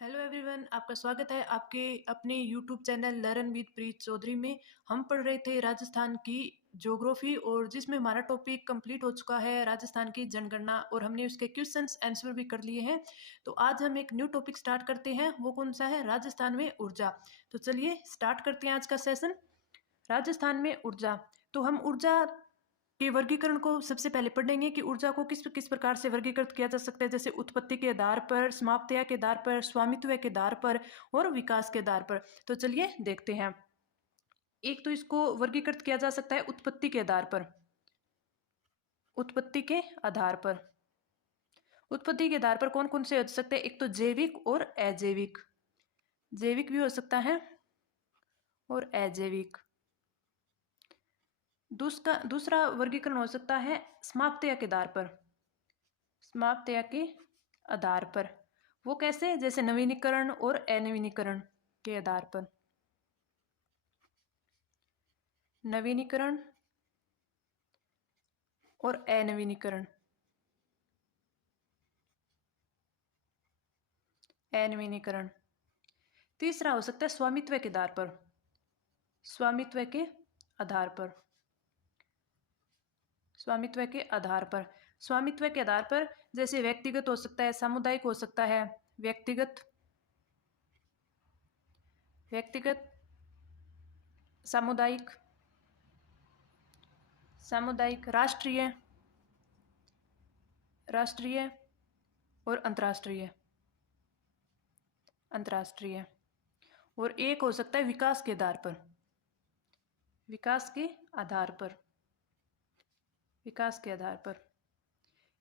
Hello everyone, आपका स्वागत है आपके अपने यूट्यूब चैनल लर्न विद प्रीत चौधरी में। हम पढ़ रहे थे राजस्थान की ज्योग्राफी और जिसमें हमारा टॉपिक कंप्लीट हो चुका है राजस्थान की जनगणना और हमने उसके क्वेश्चंस आंसर भी कर लिए हैं। तो आज हम एक न्यू टॉपिक स्टार्ट करते हैं, वो कौन सा है? राजस्थान में ऊर्जा। तो चलिए स्टार्ट करते हैं आज का सेशन। राजस्थान में ऊर्जा। तो हम ऊर्जा के वर्गीकरण को सबसे पहले पढ़ेंगे कि ऊर्जा को किस किस प्रकार से वर्गीकृत किया जा सकता है, जैसे उत्पत्ति के आधार पर, समाप्तिया के आधार पर, स्वामित्व के आधार पर और विकास के आधार पर। तो चलिए देखते हैं। एक तो इसको वर्गीकृत किया जा सकता है उत्पत्ति के आधार पर। उत्पत्ति के आधार पर, उत्पत्ति के आधार पर कौन कौन से हो सकते हैं? एक तो जैविक और अजैविक। जैविक भी हो सकता है और अजैविक। दूसरा वर्गीकरण हो सकता है समाप्तिया के आधार पर। समाप्तिया के आधार पर वो कैसे? जैसे नवीनीकरण और अनवीनीकरण के आधार पर। नवीनीकरण और अनवीनीकरण। अनवीनीकरण। तीसरा हो सकता है स्वामित्व के आधार पर। स्वामित्व के आधार पर। स्वामित्व के आधार पर। स्वामित्व के आधार पर जैसे व्यक्तिगत हो सकता है, सामुदायिक हो सकता है। व्यक्तिगत, व्यक्तिगत, सामुदायिक, सामुदायिक, राष्ट्रीय, राष्ट्रीय और अंतर्राष्ट्रीय। अंतर्राष्ट्रीय। और एक हो सकता है विकास के आधार पर। विकास के आधार पर। विकास के आधार पर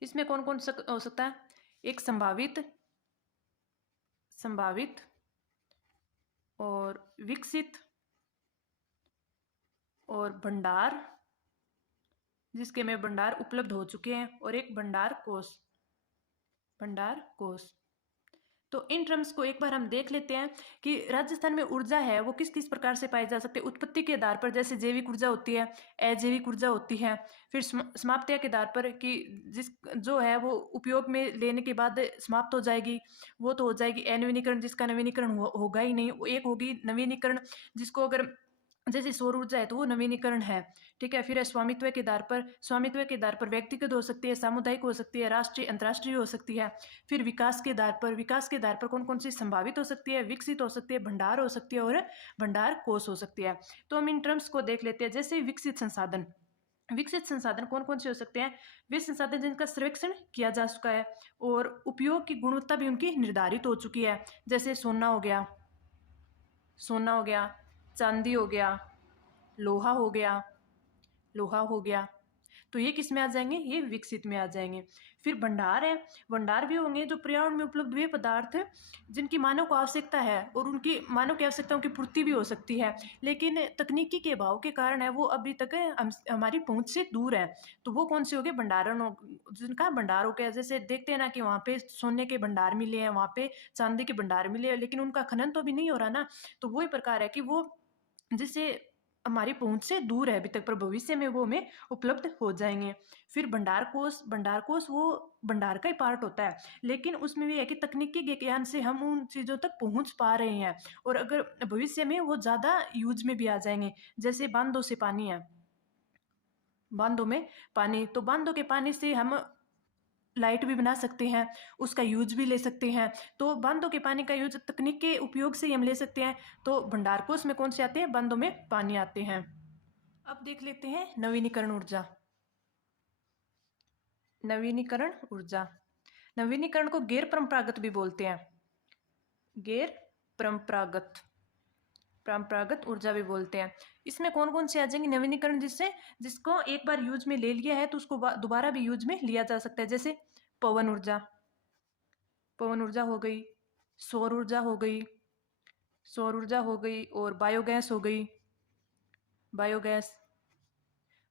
इसमें कौन कौन हो सकता है? एक संभावित, संभावित और विकसित और भंडार, जिसके में भंडार उपलब्ध हो चुके हैं, और एक भंडार कोष। भंडार कोष। तो इन टर्म्स को एक बार हम देख लेते हैं कि राजस्थान में ऊर्जा है वो किस किस प्रकार से पाई जा सकती है। उत्पत्ति के आधार पर जैसे जैविक ऊर्जा होती है, अजैविक ऊर्जा होती है। फिर समाप्तिया के आधार पर कि जिस जो है वो उपयोग में लेने के बाद समाप्त हो जाएगी, वो तो हो जाएगी। अनवीनीकरण, जिसका नवीनीकरण होगा ही नहीं। वो एक होगी नवीनीकरण, जिसको अगर जैसे सौर ऊर्जा है तो वो नवीनीकरण है। ठीक है। फिर है स्वामित्व के आधार पर। स्वामित्व के आधार पर व्यक्तिगत हो सकती है, सामुदायिक हो सकती है, राष्ट्रीय, अंतर्राष्ट्रीय हो सकती है। फिर विकास के आधार पर। विकास के आधार पर कौन कौन सी? संभावित हो सकती है, विकसित हो सकती है, भंडार हो सकती है और भंडार कोष हो सकती है। तो हम इन टर्म्स को देख लेते हैं। जैसे विकसित संसाधन। विकसित संसाधन कौन कौन से हो सकते हैं? वे संसाधन जिनका सर्वेक्षण किया जा चुका है और उपयोग की गुणवत्ता भी उनकी निर्धारित हो चुकी है। जैसे सोना हो गया, सोना हो गया, चांदी हो गया, लोहा हो गया, लोहा हो गया। तो ये किस में आ जाएंगे? ये विकसित में आ जाएंगे। फिर भंडार है। भंडार भी होंगे जो पर्यावरण में उपलब्ध वे पदार्थ जिनकी मानव को आवश्यकता है और उनकी मानव की आवश्यकताओं की पूर्ति भी हो सकती है, लेकिन तकनीकी के अभाव के कारण है वो अभी तक हमारी पहुंच से दूर है। तो वो कौन से हो गए? भंडारण जिनका भंडार हो गया। जैसे देखते हैं ना कि वहाँ पे सोने के भंडार मिले हैं, वहाँ पे चांदी के भंडार मिले हैं, लेकिन उनका खनन तो अभी नहीं हो रहा ना। तो वही प्रकार है कि वो जिससे हमारी पहुंच से दूर है अभी तक, पर भविष्य में वो हमें उपलब्ध हो जाएंगे। फिर भंडार कोष। भंडार कोष वो भंडार का ही पार्ट होता है, लेकिन उसमें भी है कि तकनीकी ज्ञान से हम उन चीज़ों तक पहुंच पा रहे हैं और अगर भविष्य में वो ज़्यादा यूज में भी आ जाएंगे। जैसे बांधों से पानी है, बांधों में पानी, तो बांधों के पानी से हम लाइट भी बना सकते हैं, उसका यूज भी ले सकते हैं। तो बांधों के पानी का यूज तकनीक के उपयोग से ही हम ले सकते हैं। तो भंडारकोष में कौन से आते हैं? बांधों में पानी आते हैं। अब देख लेते हैं नवीनीकरण ऊर्जा। नवीनीकरण ऊर्जा। नवीनीकरण को गैर परंपरागत भी बोलते हैं। गैर परंपरागत, परंपरागत ऊर्जा भी बोलते हैं। इसमें कौन कौन से आ जाएंगे? नवीनीकरण जिसको एक बार यूज में ले लिया है तो उसको दोबारा भी यूज में लिया जा सकता है। जैसे पवन ऊर्जा, पवन ऊर्जा हो गई, सौर ऊर्जा हो गई, सौर ऊर्जा हो गई, और बायोगैस हो गई। बायोगैस।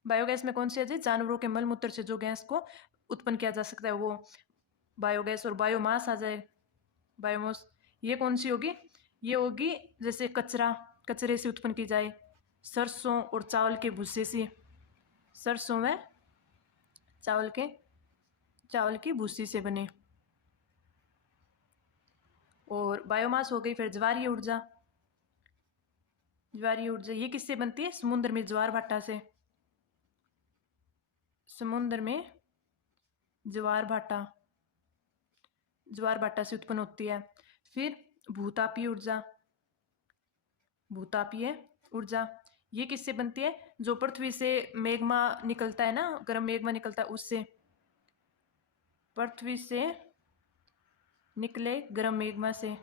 बायोगैस में कौन सी आ जाए? जानवरों के मल मूत्र से जो गैस को उत्पन्न किया जा सकता है वो बायोगैस। और बायोमास आ जाए, बायोमास। ये कौन सी होगी? ये होगी जैसे कचरा, कचरे से उत्पन्न की जाए। सरसों और चावल के भूसे से, सरसों व चावल की भूसी से बने। और बायोमास हो गई फिर ज्वारीय ऊर्जा। ज्वारीय ऊर्जा ये किससे बनती है? समुद्र में ज्वार भाटा से। समुद्र में ज्वार भाटा से उत्पन्न होती है। फिर भूतापीय ऊर्जा। भूतापीय ऊर्जा ये किससे बनती है? जो पृथ्वी से मेग्मा निकलता है ना, गर्म मेग्मा निकलता है उससे। पृथ्वी से निकले गर्म मेग्मा से,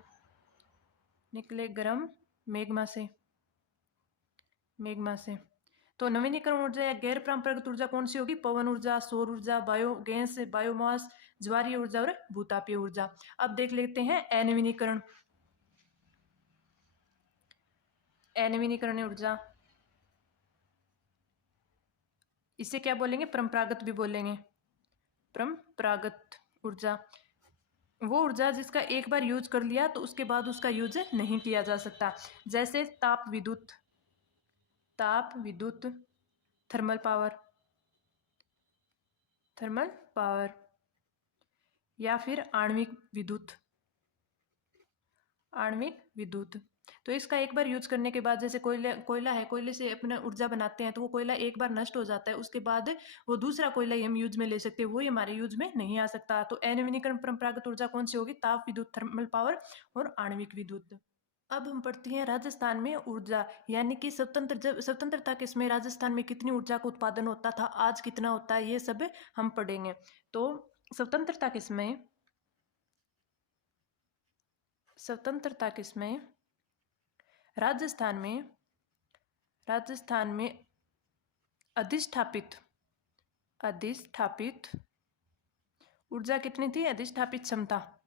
निकले गर्म मेग्मा से, मेग्मा से। तो नवीनीकरण ऊर्जा या गैर परंपरागत ऊर्जा कौन सी होगी? पवन ऊर्जा, सौर ऊर्जा, बायोगैस, बायोमास, ज्वारीय ऊर्जा और भूतापीय ऊर्जा। अब देख लेते हैं अनवीनीकरण। अनवीनीकरण ऊर्जा इसे क्या बोलेंगे? परंपरागत भी बोलेंगे। परंपरागत ऊर्जा वो ऊर्जा जिसका एक बार यूज कर लिया तो उसके बाद उसका यूज नहीं किया जा सकता। जैसे ताप विद्युत, ताप विद्युत, थर्मल पावर, थर्मल पावर, या फिर आणविक विद्युत, आणविक विद्युत। तो इसका एक बार यूज करने के बाद, जैसे कोयला है, कोयले से अपना ऊर्जा बनाते हैं तो वो कोयला एक बार नष्ट हो जाता है, उसके बाद वो दूसरा कोयला ही हम यूज में ले सकते हैं, वो ही हमारे यूज में नहीं आ सकता। तो अनवीनीकरण परंपरागत ऊर्जा कौन सी होगी? ताप विद्युत, थर्मल पावर और आणविक विद्युत। अब हम पढ़ते हैं राजस्थान में ऊर्जा, यानी कि स्वतंत्रता के समय राजस्थान में कितनी ऊर्जा का उत्पादन होता था, आज कितना होता है, ये सब हम पढ़ेंगे। तो स्वतंत्रता के समय, स्वतंत्रता के समय राजस्थान में अधिष्ठापित ऊर्जा कितनी थी? अधिष्ठापित क्षमता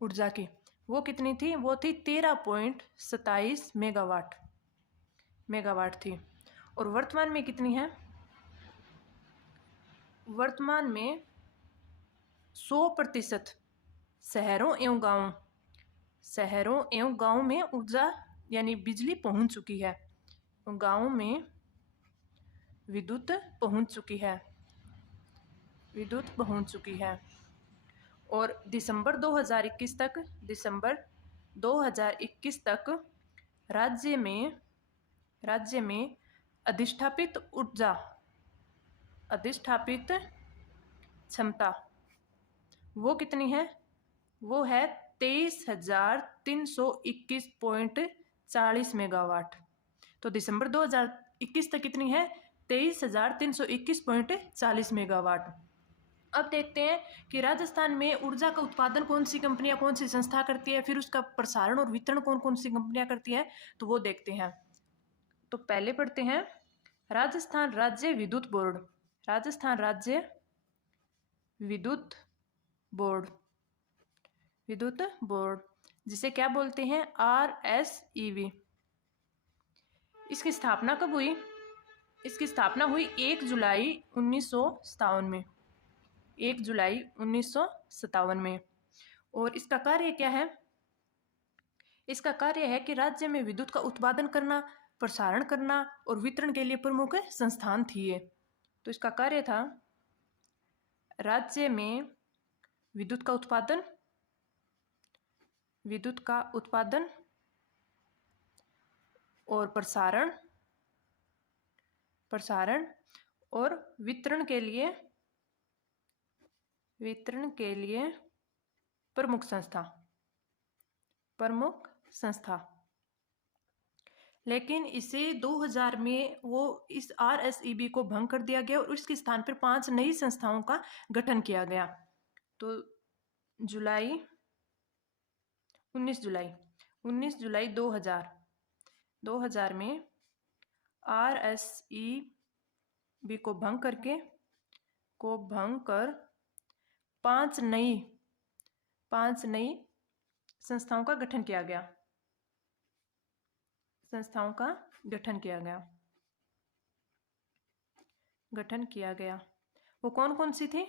ऊर्जा की वो कितनी थी? वो थी 13.27 मेगावाट थी। और वर्तमान में कितनी है? वर्तमान में 100% शहरों एवं गांवों में ऊर्जा यानी बिजली पहुंच चुकी है। गांवों में विद्युत पहुंच चुकी है। और दिसंबर 2021 तक राज्य में अधिष्ठापित क्षमता वो कितनी है? वो है 23,321.40 मेगावाट। तो दिसंबर 2021 तक कितनी है? 23,321.40 मेगावाट। अब देखते हैं कि राजस्थान में ऊर्जा का उत्पादन कौन सी कंपनियां, कौन सी संस्था करती है, फिर उसका प्रसारण और वितरण कौन कौन सी कंपनियां करती है, तो वो देखते हैं। तो पहले पढ़ते हैं राजस्थान राज्य विद्युत बोर्ड। राजस्थान राज्य विद्युत बोर्ड जिसे क्या बोलते हैं? RSEB। इसकी स्थापना कब हुई? इसकी स्थापना हुई 1 जुलाई 1957 में। 1 जुलाई 1957 में। और इसका कार्य क्या है? इसका कार्य है कि राज्य में विद्युत का उत्पादन करना, प्रसारण करना और वितरण के लिए प्रमुख संस्थान थी ये। तो इसका कार्य था राज्य में विद्युत का उत्पादन और प्रसारण और वितरण के लिए प्रमुख संस्था। लेकिन इसे 2000 में वो इस RSEB को भंग कर दिया गया और इसके स्थान पर 5 नई संस्थाओं का गठन किया गया। तो 19 जुलाई 2000 में RSEB को भंग कर 5 नई संस्थाओं का गठन किया गया। वो कौन कौन सी थी?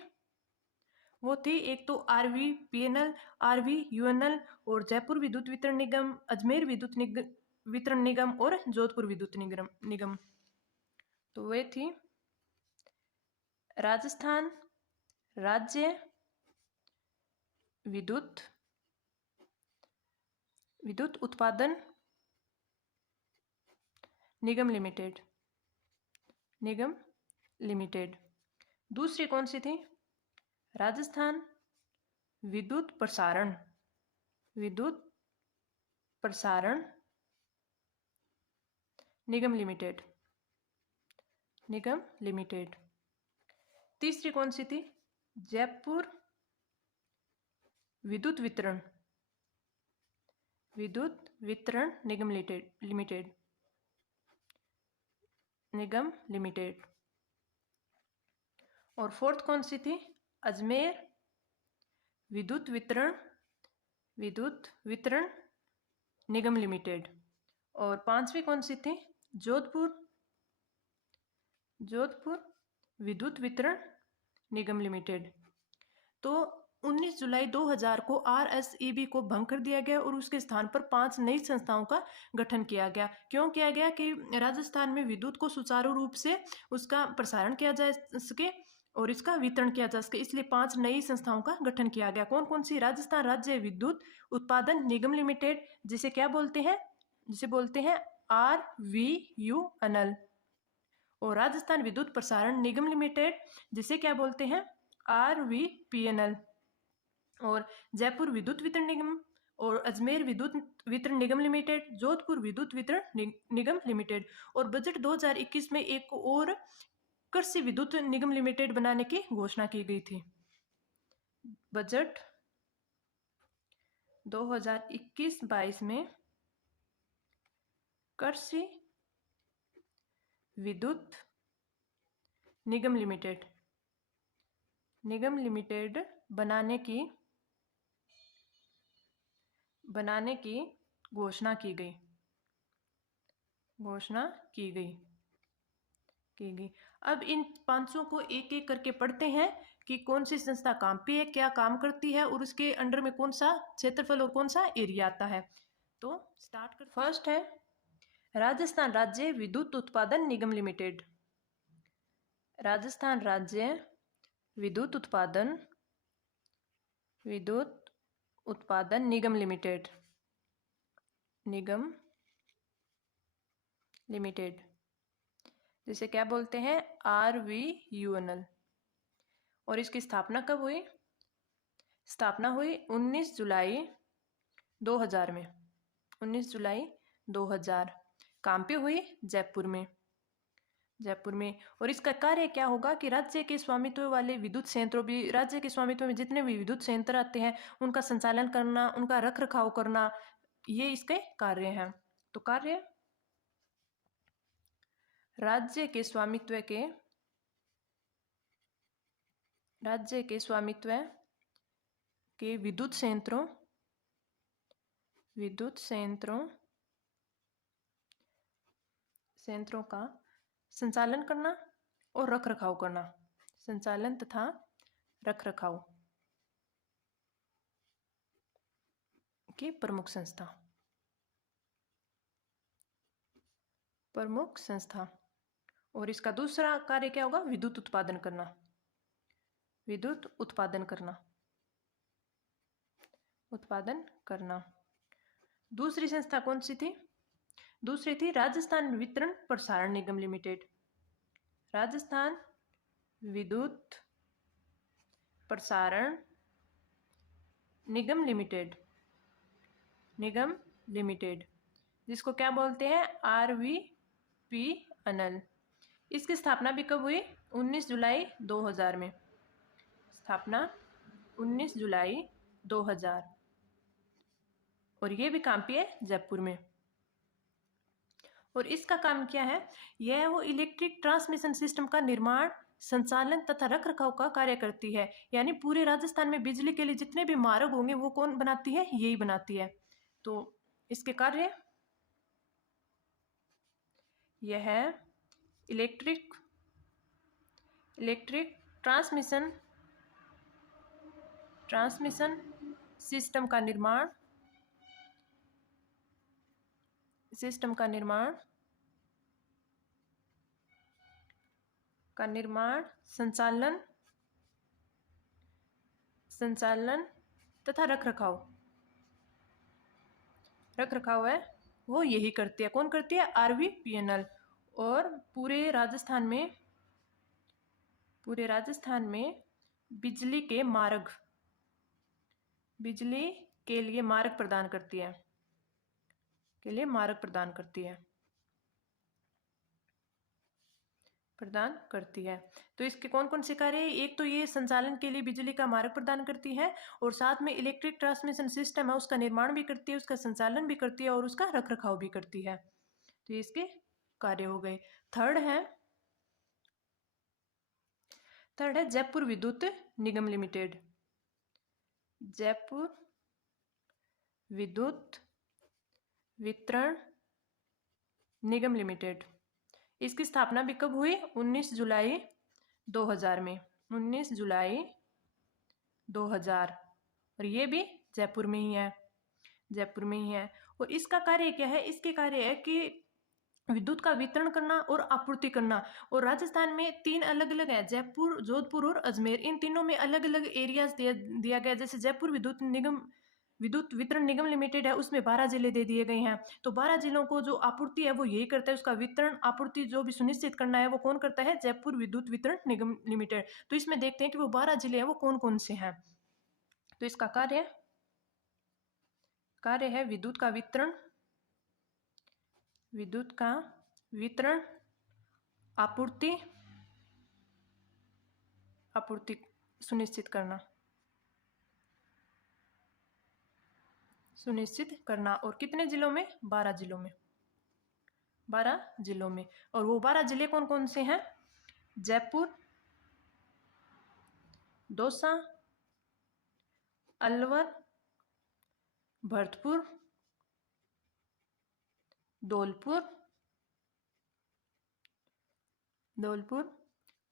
वो थी एक तो RVPNL, RVUNL और जयपुर विद्युत वितरण निगम, अजमेर विद्युत वितरण निगम और जोधपुर विद्युत निगम। तो वे थी राजस्थान राज्य विद्युत विद्युत उत्पादन निगम लिमिटेड, निगम लिमिटेड। दूसरी कौन सी थी? राजस्थान विद्युत प्रसारण, विद्युत प्रसारण निगम लिमिटेड, निगम लिमिटेड। तीसरी कौन सी थी? जयपुर विद्युत वितरण, विद्युत वितरण निगम लिमिटेड, निगम लिमिटेड। और फोर्थ कौन सी थी? अजमेर विद्युत वितरण, विद्युत वितरण निगम लिमिटेड। और पांचवी कौन सी थी? जोधपुर, जोधपुर विद्युत वितरण निगम लिमिटेड। तो 19 जुलाई 2000 को RSEB को भंग कर दिया गया और उसके स्थान पर 5 नई संस्थाओं का गठन किया गया। क्यों किया गया? कि राजस्थान में विद्युत को सुचारू रूप से उसका प्रसारण किया जा सके और इसका वितरण किया जा सके, इसलिए 5 नई संस्थाओं का गठन किया गया। कौन कौन सी? राजस्थान राज्य विद्युत उत्पादन निगम लिमिटेड, जिसे क्या बोलते हैं? जिसे बोलते हैं RVUNL। और राजस्थान विद्युत प्रसारण निगम लिमिटेड, जिसे क्या बोलते हैं? RVPNL। और जयपुर विद्युत वितरण निगम और अजमेर विद्युत वितरण निगम लिमिटेड, जोधपुर विद्युत वितरण निगम लिमिटेड। और बजट 2021 में एक और कृषि विद्युत निगम लिमिटेड बनाने की घोषणा की गई थी। बजट 2021-22 में कृषि विद्युत निगम लिमिटेड, निगम लिमिटेड बनाने की घोषणा की गई, घोषणा की गई। अब इन पांचों को एक एक करके पढ़ते हैं कि कौन सी संस्था काम पे है, क्या काम करती है और उसके अंडर में कौन सा क्षेत्रफल और कौन सा एरिया आता है। तो स्टार्ट कर। फर्स्ट है राजस्थान राज्य विद्युत उत्पादन निगम लिमिटेड, राजस्थान राज्य विद्युत उत्पादन निगम लिमिटेड, निगम लिमिटेड, जिसे क्या बोलते हैं? RVUNL। और इसकी स्थापना कब हुई? स्थापना हुई 19 जुलाई 2000 में, 19 जुलाई 2000। काम पे हुई जयपुर में, जयपुर में। और इसका कार्य क्या होगा कि राज्य के स्वामित्व वाले विद्युत संयंत्रों भी, राज्य के स्वामित्व में जितने भी विद्युत संयंत्र आते हैं उनका संचालन करना, उनका रख रखाव करना, ये इसके कार्य हैं। तो कार्य राज्य के स्वामित्व के विद्युत संयंत्रों का संचालन करना और रख रखाव करना, संचालन तथा रख रखाव की प्रमुख संस्था। और इसका दूसरा कार्य क्या होगा? विद्युत उत्पादन करना, विद्युत उत्पादन करना। दूसरी संस्था कौन सी थी? दूसरी थी राजस्थान वितरण प्रसारण निगम लिमिटेड, राजस्थान विद्युत प्रसारण निगम लिमिटेड, निगम लिमिटेड, जिसको क्या बोलते हैं? RVPNL। इसकी स्थापना भी कब हुई? 19 जुलाई 2000 में, स्थापना 19 जुलाई 2000। और ये भी काम पे है जयपुर में। और इसका काम क्या है? यह वो इलेक्ट्रिक ट्रांसमिशन सिस्टम का निर्माण, संचालन तथा रख रखाव का कार्य करती है। यानी पूरे राजस्थान में बिजली के लिए जितने भी मार्ग होंगे वो कौन बनाती है? यही बनाती है। तो इसके कार्य यह है इलेक्ट्रिक ट्रांसमिशन सिस्टम का निर्माण, संचालन तथा रख रखाव रख रखाव है वो यही करती है। कौन करती है? RVPNL। और पूरे राजस्थान में बिजली के लिए मार्ग प्रदान करती है, तो इसके कौन कौन से कार्य है? एक तो ये संचालन के लिए बिजली का मार्ग प्रदान करती है, और साथ में इलेक्ट्रिक ट्रांसमिशन सिस्टम है उसका निर्माण भी करती है, उसका संचालन भी करती है, और उसका रख रखाव भी करती है। तो इसके कार्य हो गए। थर्ड है जयपुर विद्युत निगम लिमिटेड। जयपुर विद्युत वितरण निगम लिमिटेड। इसकी स्थापना भी कब हुई? 19 जुलाई 2000 में। 19 जुलाई 2000। और ये भी जयपुर में ही है। और इसका कार्य क्या है? इसके कार्य है कि विद्युत का वितरण करना और आपूर्ति करना। और राजस्थान में 3 अलग अलग है, जयपुर, जोधपुर और अजमेर। इन तीनों में अलग अलग एरियाज दिया गया। जैसे जयपुर विद्युत वितरण निगम लिमिटेड है, उसमें 12 जिले दे दिए गए हैं। तो 12 जिलों को जो आपूर्ति है वो यही करता है, उसका वितरण आपूर्ति जो भी सुनिश्चित करना है वो कौन करता है? जयपुर विद्युत वितरण निगम लिमिटेड। तो इसमें देखते हैं कि वो 12 जिले हैं वो कौन कौन से हैं। तो इसका कार्य है विद्युत का वितरण आपूर्ति सुनिश्चित करना। और कितने जिलों में? 12 जिलों में। और वो 12 जिले कौन कौन से हैं? जयपुर, दौसा, अलवर, भरतपुर, धौलपुर,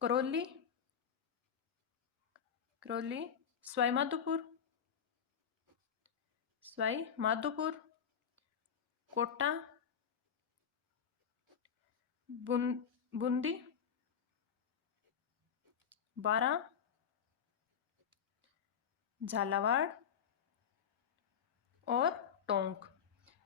करौली, सवाई माधोपुर, कोटा, बूंदी, बारा, झालावाड़ और टोंक।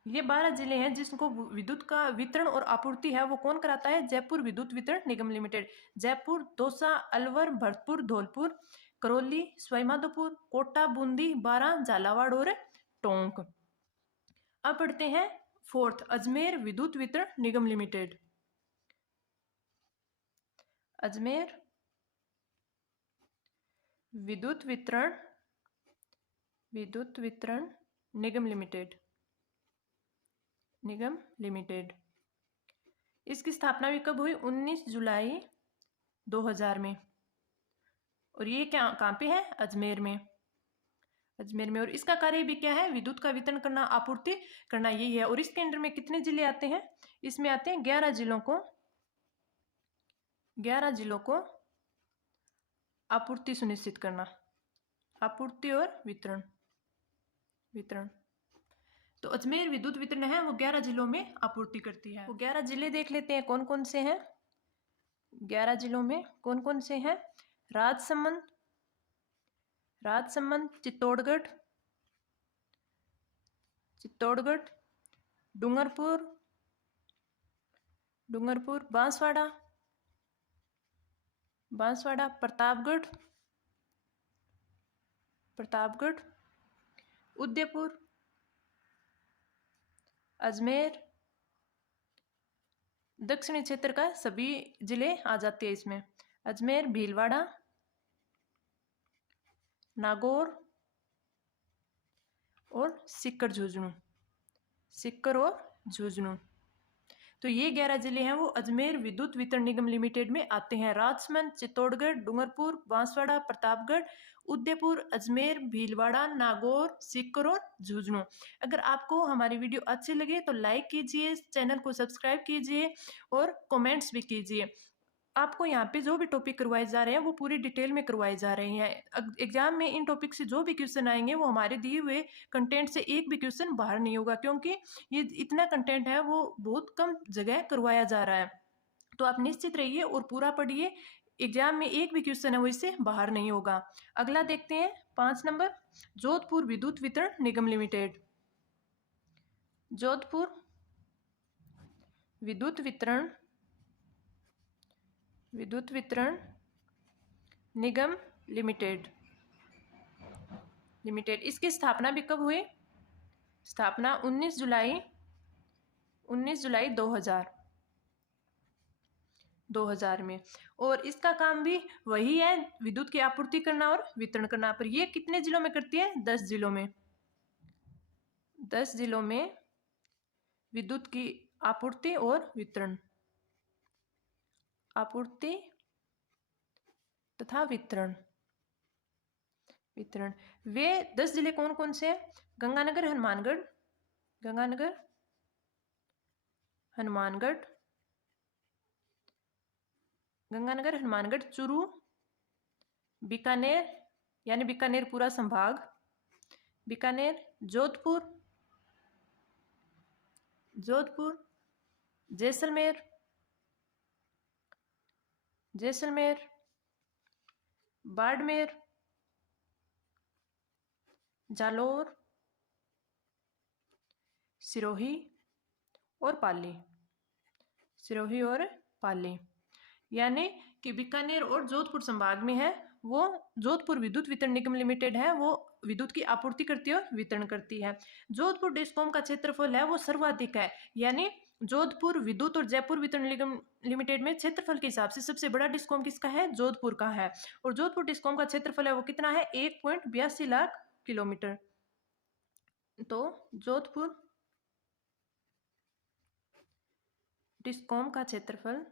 ये 12 जिले हैं जिसको विद्युत का वितरण और आपूर्ति है वो कौन कराता है? जयपुर विद्युत वितरण निगम लिमिटेड। जयपुर, दौसा, अलवर, भरतपुर, धौलपुर, करौली, सवाईमाधोपुर, कोटा, बूंदी, बारा, झालावाड़ और टोंक। अब पढ़ते हैं फोर्थ, अजमेर विद्युत वितरण निगम लिमिटेड। अजमेर विद्युत वितरण निगम लिमिटेड। इसकी स्थापना भी कब हुई? 19 जुलाई 2000 में। और ये कहाँ पे है? अजमेर में। और इसका कार्य भी क्या है? विद्युत का वितरण करना, आपूर्ति करना, यही है। और इसके अंदर में कितने जिले आते हैं? इसमें आते हैं 11 जिलों को आपूर्ति सुनिश्चित करना, आपूर्ति और वितरण। तो अजमेर विद्युत वितरण है वो 11 जिलों में आपूर्ति करती है। वो 11 जिले देख लेते हैं कौन कौन से हैं। 11 जिलों में कौन कौन से हैं? राजसमंद, चित्तौड़गढ़, डूंगरपुर, बांसवाड़ा, प्रतापगढ़, उदयपुर, अजमेर। दक्षिणी क्षेत्र का सभी जिले आ जाते हैं इसमें। अजमेर, भीलवाड़ा, नागौर और सीकर और झुंझुनू। तो ये 11 जिले हैं वो अजमेर विद्युत वितरण निगम लिमिटेड में आते हैं। राजसमंद, चित्तौड़गढ़, डूंगरपुर, बांसवाड़ा, प्रतापगढ़, उदयपुर, अजमेर, भीलवाड़ा, नागौर, सीकर और झुंझुनू। अगर आपको हमारी वीडियो अच्छी लगे तो लाइक कीजिए, चैनल को सब्सक्राइब कीजिए और कमेंट्स भी कीजिए। आपको यहाँ पे जो भी टॉपिक करवाए जा रहे हैं वो पूरी डिटेल में करवाए जा रहे हैं। एग्जाम में इन टॉपिक से जो भी क्वेश्चन आएंगे वो हमारे दिए हुए कंटेंट से एक भी क्वेश्चन बाहर नहीं होगा, क्योंकि ये इतना कंटेंट है वो बहुत कम जगह करवाया जा रहा है। तो आप निश्चित रहिए और पूरा पढ़िए, एग्जाम में एक भी क्वेश्चन है वो इससे बाहर नहीं होगा। अगला देखते हैं 5 नंबर, जोधपुर विद्युत वितरण निगम लिमिटेड। जोधपुर विद्युत वितरण निगम लिमिटेड। इसकी स्थापना भी कब हुई? स्थापना 19 जुलाई 2000 में। और इसका काम भी वही है, विद्युत की आपूर्ति करना और वितरण करना। पर ये कितने जिलों में करती है? 10 जिलों में। 10 जिलों में विद्युत की आपूर्ति और वितरण, आपूर्ति तथा वितरण। वे 10 जिले कौन कौन से हैं? गंगानगर हनुमानगढ़, चूरू, बीकानेर यानी बीकानेर पूरा संभाग, बीकानेर, जोधपुर, जैसलमेर, बाड़मेर, जालोर, सिरोही और पाली। यानी कि बीकानेर और जोधपुर संभाग में है वो जोधपुर विद्युत वितरण निगम लिमिटेड है, वो विद्युत की आपूर्ति करती है और वितरण करती है। जोधपुर डिस्कॉम का क्षेत्रफल है वो सर्वाधिक है, यानी जोधपुर विद्युत और जयपुर वितरण निगम लिमिटेड में क्षेत्रफल के हिसाब से सबसे बड़ा डिस्कॉम किसका है? जोधपुर का है। और जोधपुर डिस्कॉम का क्षेत्रफल है वो कितना है? 1.82 लाख किलोमीटर। तो जोधपुर डिस्कॉम का क्षेत्रफल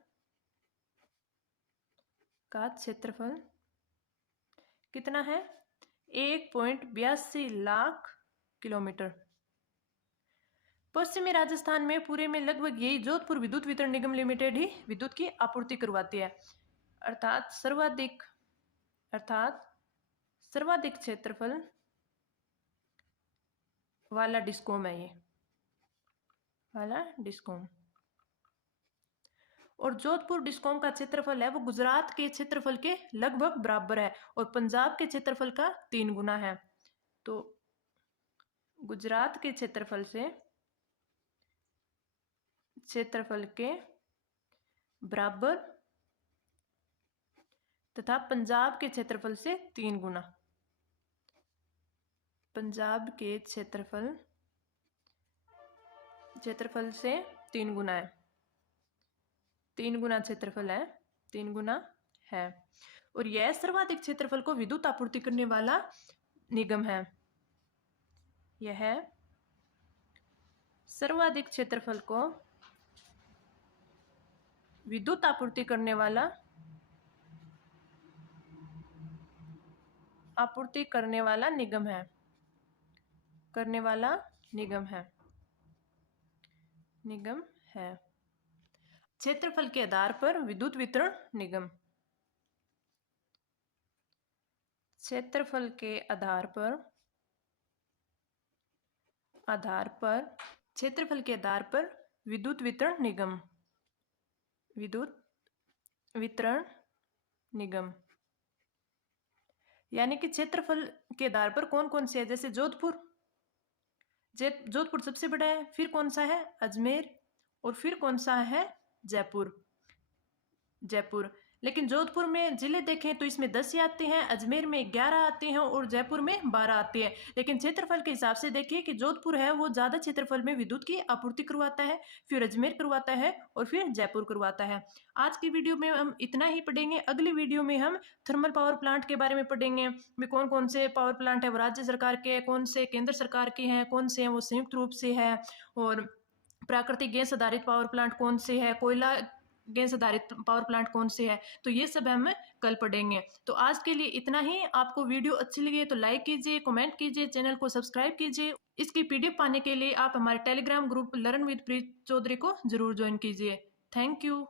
कितना है? 1.82 लाख किलोमीटर। पश्चिमी राजस्थान में पूरे में लगभग यही जोधपुर विद्युत वितरण निगम लिमिटेड ही विद्युत की आपूर्ति करवाती है। अर्थात सर्वाधिक क्षेत्रफल वाला डिस्कॉम है ये डिस्कॉम। और जोधपुर डिस्कॉम का क्षेत्रफल है वो गुजरात के क्षेत्रफल के लगभग बराबर है और पंजाब के क्षेत्रफल का 3 गुना है। तो गुजरात के क्षेत्रफल के बराबर तथा पंजाब के क्षेत्रफल से 3 गुना। पंजाब के क्षेत्रफल से 3 गुना है, 3 गुना क्षेत्रफल है, 3 गुना है। और यह सर्वाधिक क्षेत्रफल को विद्युत आपूर्ति करने वाला निगम है। यह सर्वाधिक क्षेत्रफल को विद्युत आपूर्ति करने वाला निगम है। क्षेत्रफल के आधार पर विद्युत वितरण निगम। क्षेत्रफल के आधार पर विद्युत वितरण निगम। यानी कि क्षेत्रफल के आधार पर कौन कौन से है? जैसे जोधपुर सबसे बड़ा है, फिर कौन सा है? अजमेर, और फिर कौन सा है? जयपुर। लेकिन जोधपुर में जिले देखें तो इसमें 10 ही आते हैं, अजमेर में 11 आते हैं और जयपुर में 12 आते हैं। लेकिन क्षेत्रफल के हिसाब से देखिए कि जोधपुर है वो ज़्यादा क्षेत्रफल में विद्युत की आपूर्ति करवाता है, फिर अजमेर करवाता है और फिर जयपुर करवाता है। आज की वीडियो में हम इतना ही पढ़ेंगे। अगली वीडियो में हम थर्मल पावर प्लांट के बारे में पढ़ेंगे। वे कौन कौन से पावर प्लांट है वो राज्य सरकार के हैं, कौन से केंद्र सरकार के हैं, कौन से हैं वो संयुक्त रूप से है, और प्राकृतिक गैस आधारित पावर प्लांट कौन से है, कोयला गैस आधारित पावर प्लांट कौन से है। तो ये सब हम कल पढ़ेंगे। तो आज के लिए इतना ही। आपको वीडियो अच्छी लगी तो लाइक कीजिए, कमेंट कीजिए, चैनल को सब्सक्राइब कीजिए। इसकी PDF पाने के लिए आप हमारे टेलीग्राम ग्रुप लर्न विद प्रीत चौधरी को जरूर ज्वाइन कीजिए। Thank you.